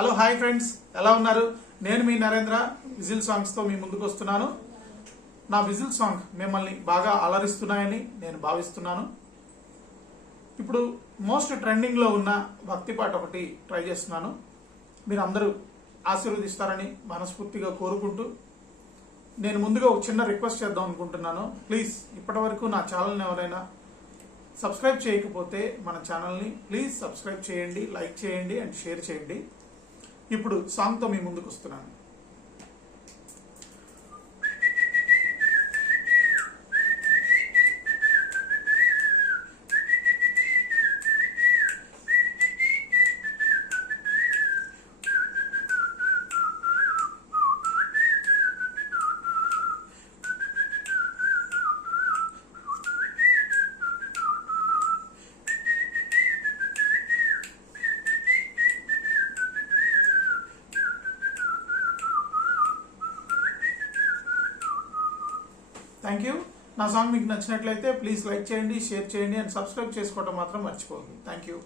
Hello hi friends, ఎలా ఉన్నారు? నేను మీ నరేంద్ర విజిల్ సాంగ్స్తో మీ ముందుకు వస్తున్నాను. నా విజిల్ సాంగ్ మిమ్మల్ని బాగా అలరిస్తున్నాయని నేను భావిస్తున్నాను. ఇప్పుడు మోస్ట్ ట్రెండింగ్లో ఉన్న భక్తి పాట ఒకటి ట్రై చేస్తున్నాను. మీరు అందరూ ఆశీర్వదిస్తారని మనస్ఫూర్తిగా కోరుకుంటూ నేను ముందుగా ఒక చిన్న రిక్వెస్ట్ చేద్దాం అనుకుంటున్నాను. ప్లీజ్ ఇప్పటి వరకు నా ఛానల్ని ఎవరైనా సబ్స్క్రైబ్ చేయకపోతే మన ఛానల్ని ప్లీజ్ సబ్స్క్రైబ్ చేయండి, లైక్ చేయండి అండ్ షేర్ చేయండి. ఇప్పుడు సాంగ్తో మీ ముందుకు వస్తున్నాను. Thank you. నా సాంగ్ మీకు నచ్చినట్లయితే ప్లీజ్ లైక్ చేయండి, షేర్ చేయండి అండ్ సబ్స్క్రైబ్ చేసుకోవడం మాత్రం మర్చిపోవద్దు. Thank you.